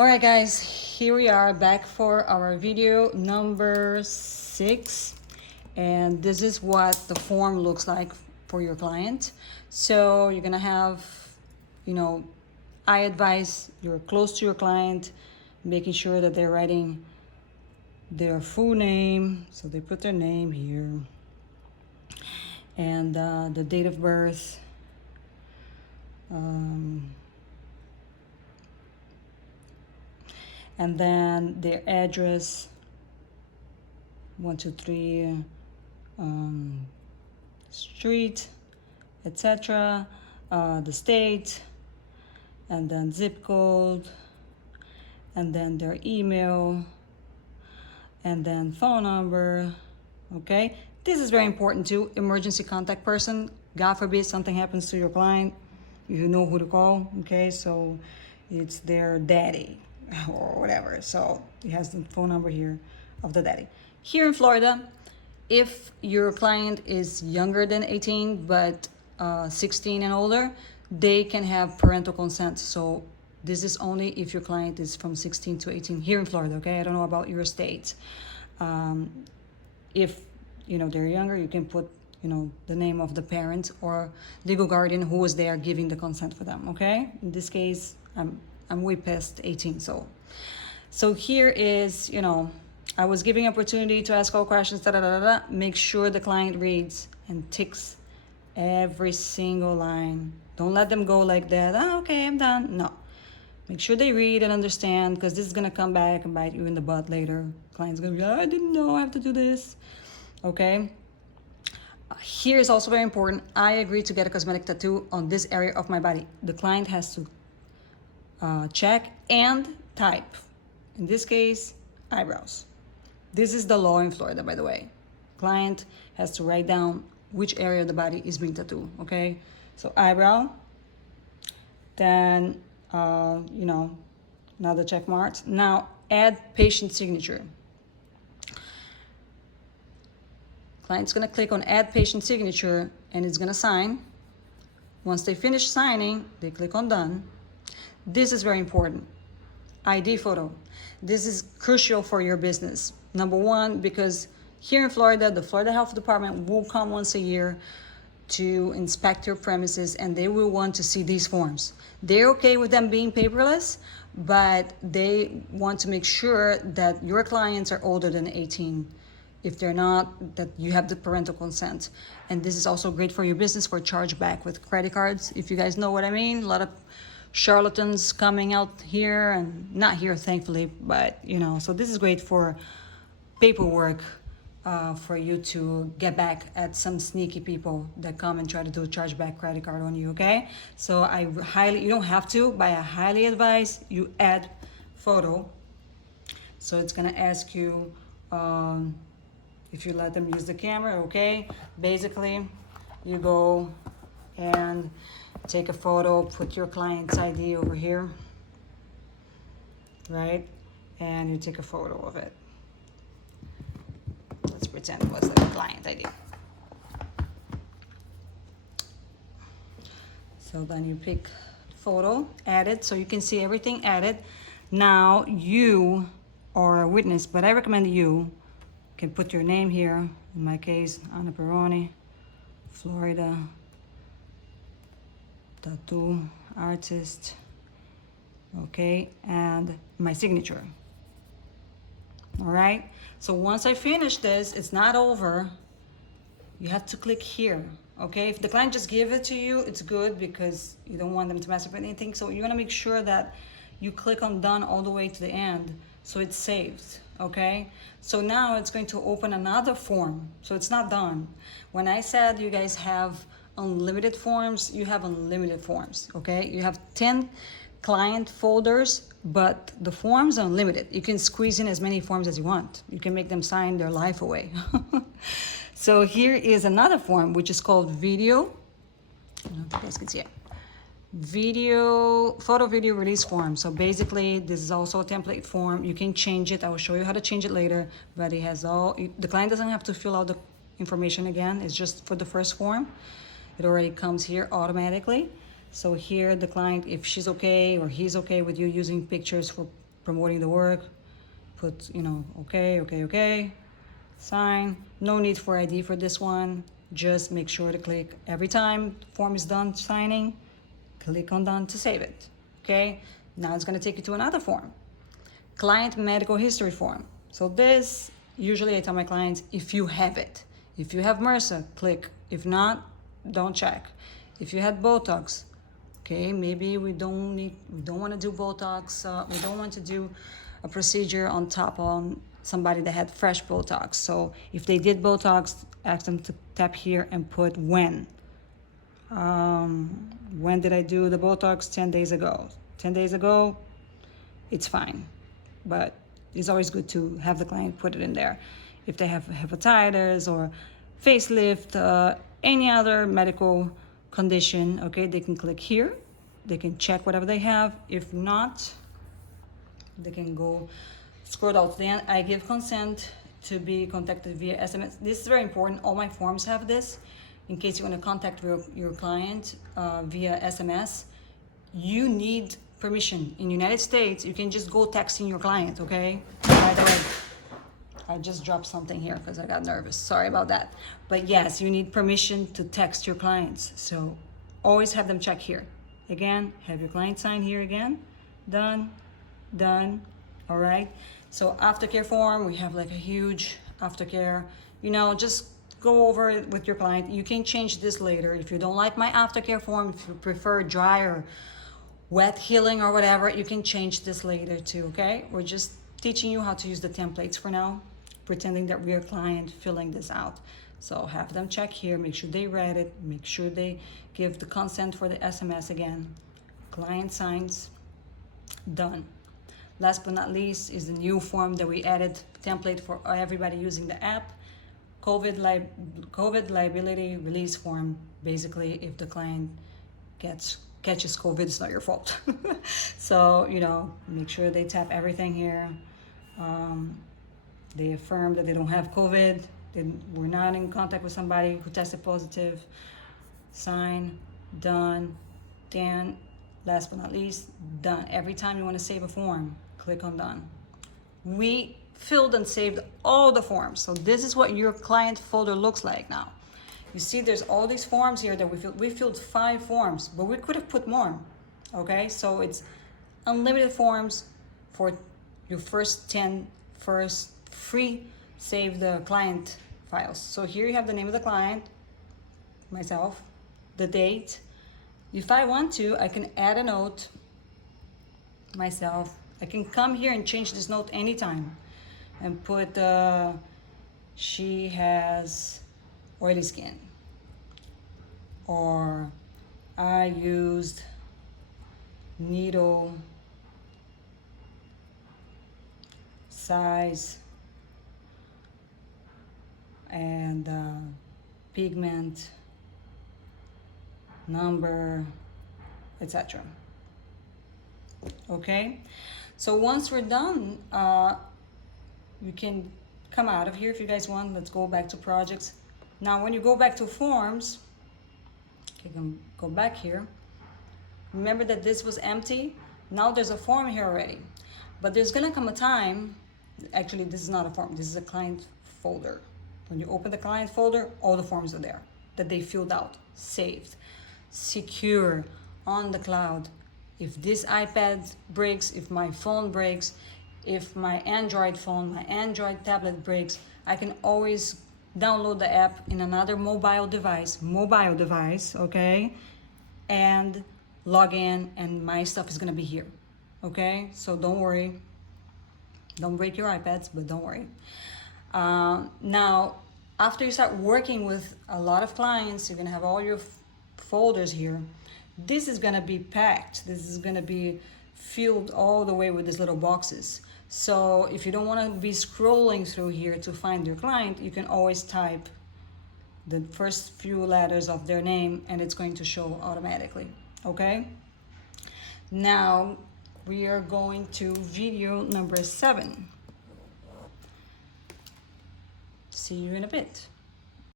All right, guys, here we are back for our video number 6. And this is what the form looks like for your client. So you're gonna have, I advise you're close to your client, making sure that they're writing their full name. So they put their name here and the date of birth. And then their address, 123 street, etc. The state, and then zip code, and then their email, and then phone number. Okay, this is very important too. Emergency contact person. God forbid something happens to your client, you know who to call. Okay, so it's their daddy or whatever. So it has the phone number here of the daddy. Here in Florida, if your client is younger than 18 but 16 and older, they can have parental consent. So this is only if your client is from 16 to 18 here in Florida. Okay, I don't know about your state. If they're younger, you can put the name of the parent or legal guardian who was there giving the consent for them. Okay, in this case, I'm way past 18. So here is, I was giving opportunity to ask all questions, Make sure the client reads and ticks every single line. Don't let them go like that. Okay, I'm done. No. Make sure they read and understand, because this is going to come back and bite you in the butt later. Client's going to be like, I didn't know I have to do this. Okay. Here is also very important. I agree to get a cosmetic tattoo on this area of my body. The client has to check and type. In this case, eyebrows. This is the law in Florida, by the way. Client has to write down which area of the body is being tattooed. Okay, so eyebrow. Then another check marks. Now add patient signature. Client's gonna click on add patient signature and it's gonna sign. Once they finish signing, they click on done. This is very important. ID photo. This is crucial for your business. Number one, because here in Florida, the Florida Health Department will come once a year to inspect your premises, and they will want to see these forms. They're okay with them being paperless, but they want to make sure that your clients are older than 18. If they're not, that you have the parental consent. And this is also great for your business for chargeback with credit cards, if you guys know what I mean. A lot of charlatans coming out here, and not here thankfully, but so this is great for paperwork, for you to get back at some sneaky people that come and try to do a chargeback credit card on you. Okay, so you don't have to, but I highly advise you add photo. So it's gonna ask you if you let them use the camera. Okay, basically you go and take a photo, put your client's ID over here, right? And you take a photo of it. Let's pretend it was the client ID. So then you pick photo, add it, so you can see everything added. Now you are a witness, but I recommend you can put your name here. In my case, Anna Peroni, Florida, tattoo artist. Okay, and my signature. All right, so once I finish this, it's not over. You have to click here. Okay, if the client just give it to you, it's good, because you don't want them to mess up with anything. So you want to make sure that you click on done all the way to the end, so it's saved. Okay, so now it's going to open another form, so it's not done. When I said you guys have unlimited forms, you have unlimited forms. Okay, you have 10 client folders, but the forms are unlimited. You can squeeze in as many forms as you want. You can make them sign their life away. So here is another form, which is called video. I don't know if you guys can see it. Photo video release form. So basically this is also a template form. You can change it. I will show you how to change it later, but it has the client doesn't have to fill out the information again. It's just for the first form. It already comes here automatically. So here the client, if she's okay or he's okay with you using pictures for promoting the work, put, okay, sign. No need for ID for this one. Just make sure to click every time the form is done signing, click on done to save it, okay? Now it's gonna take you to another form, client medical history form. So this, usually I tell my clients, if you have it. If you have MRSA, click. If not, don't check. If you had Botox, okay, maybe we don't want to do Botox. We don't want to do a procedure on top on somebody that had fresh Botox. So if they did Botox, ask them to tap here and put when. When did I do the Botox? 10 days ago. 10 days ago, it's fine. But it's always good to have the client put it in there. If they have hepatitis or facelift, any other medical condition, okay, they can click here. They can check whatever they have. If not, they can go scroll down. Then I give consent to be contacted via SMS. This is very important. All my forms have this. In case you want to contact your client via SMS, you need permission. In the United States, you can just go texting your client, okay? By the way, I just dropped something here because I got nervous. Sorry about that. But yes, you need permission to text your clients. So always have them check here. Again, have your client sign here again. Done, done, all right? So Aftercare Form, we have like a huge Aftercare. Just go over it with your client. You can change this later. If you don't like my Aftercare Form, if you prefer dry or wet healing or whatever, you can change this later too, okay? We're just teaching you how to use the templates for now, pretending that we're a client filling this out. So have them check here, make sure they read it, make sure they give the consent for the SMS again. Client signs, done. Last but not least is the new form that we added, template for everybody using the app. COVID liability release form. Basically, if the client catches COVID, it's not your fault. So, make sure they tap everything here. They affirm that they don't have COVID. They were not in contact with somebody who tested positive. Sign, done. Then, last but not least, done. Every time you want to save a form, click on done. We filled and saved all the forms. So this is what your client folder looks like now. You see there's all these forms here that we filled. We filled 5 forms, but we could have put more, okay? So it's unlimited forms for your first 10 free save the client files. So here you have the name of the client, myself, the date. If I want to, I can add a note myself. I can come here and change this note anytime and put she has oily skin, or I used needle size and pigment number, etc. Okay, so once we're done, you can come out of here if you guys want. Let's go back to projects. Now when you go back to forms, you can go back here. Remember that this was empty. Now there's a form here already, but there's gonna come a time, actually this is not a form, this is a client folder. When you open the client folder, all the forms are there that they filled out, saved, secure, on the cloud. If this iPad breaks, if my phone breaks, if my Android phone, my Android tablet breaks, I can always download the app in another mobile device, okay? And log in and my stuff is gonna be here, okay? So don't worry. Don't break your iPads, but don't worry. Now, after you start working with a lot of clients, you're gonna have all your folders here. This is gonna be packed. This is gonna be filled all the way with these little boxes. So if you don't wanna be scrolling through here to find your client, you can always type the first few letters of their name and it's going to show automatically, okay? Now, we are going to video number 7. See you in a bit.